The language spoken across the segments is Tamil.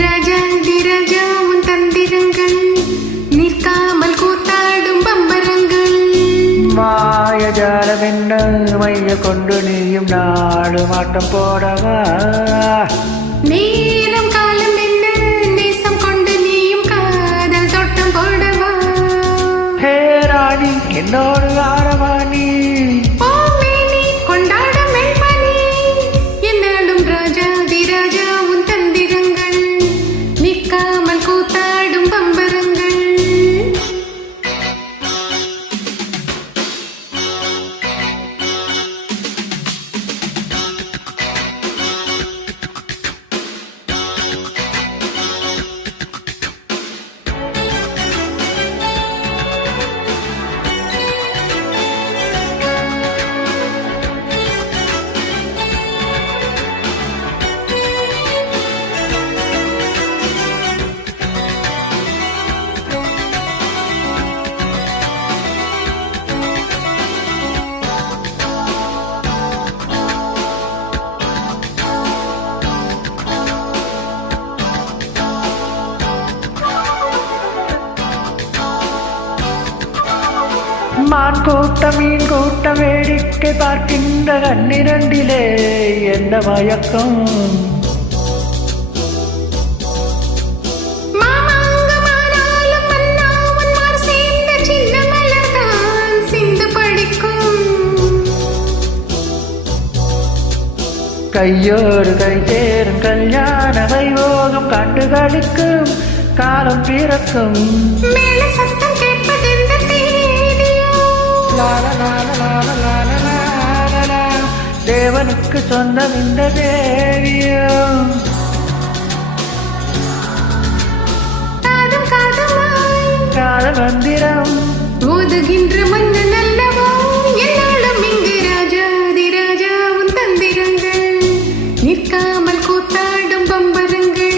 ராஜா உன் தந்திரங்கள் நிற்காமல் கூத்தாடும் பம்பரங்கள். மாயஜாலம் என்ன மைய கொண்டு நீயும் நாடு மாட்டம் போடவா. நேரம் காலம் என்ன நேசம் கொண்டு நீயும் காதல் தோட்டம் போடவா. ஹே ராணி என்னோடு ஆடவா நீ. கொண்டாடும் வெண்பனி என்னாலும் ராஜா உன் தந்திரங்கள் நிற்காமல் கூத்தாடும் பம்பரங்கள். மான் கூட்டம் மீன் கூட்டம் வேடிக்கை பார்க்கின்ற கண்ணிரண்டிலே என்ன மயக்கம். கையோடு கை சேரும் கல்யாண வைபோகம் கண்டு களிக்கும் காலம் பிறக்கும். தேவனுக்கு சொந்தம் இந்த தேவியம். காதல் மந்திரம் ஓதுகின்ற மன்னன் அல்லவோ என்னாலும் இங்கு ராஜா உன் தந்திரங்கள் நிற்காமல் கூத்தாடும் பம்பரங்கள்.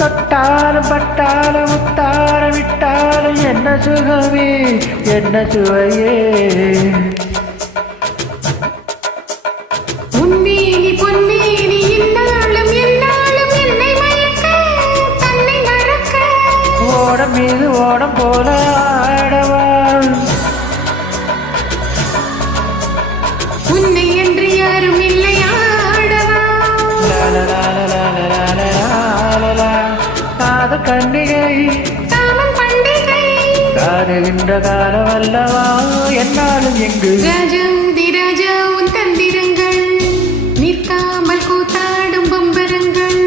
தொட்டாலும் பட்டாலும் முத்தாரம் விட்டாலும் என்ன சுகமே என்ன சுவையே. உன்னேனி பொன்னேனி என்னாலும் என்னை மயக்க தன்னை மறக்க. ஓடம் மீது ஓடம் போல ஆடவா. உன்னை என்று யாரும் இல்லை ஆடவா. கண்ணிகை காமன் பண்டிகை காணுகின்ற காலம் அல்லவா என்னாலும் எங்கு. ராஜா உன் தந்திரங்கள் நிற்காமல் கூத்தாடும் பம்பரங்கள்.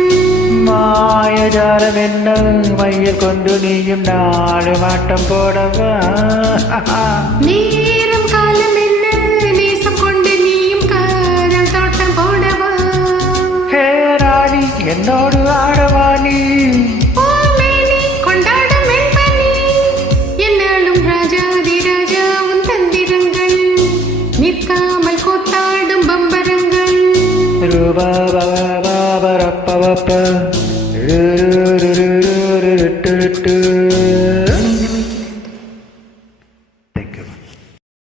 மாயஜாலம் என்ன மைய கொண்டு நீயும் நாடு மாட்டம் போடவா. நேரம் காலம் என்ன நேசம் கொண்டு நீயும் காதல் தோட்டம் போடவா. ஹே ராணி என்னோடு ஆடவா நீ. கொண்டாடும் வெண்பனி என்னாலும் ராஜா உன் தந்திரங்கள் நிற்காமல் கூத்தாடும் பம்பரங்கள். ரூபா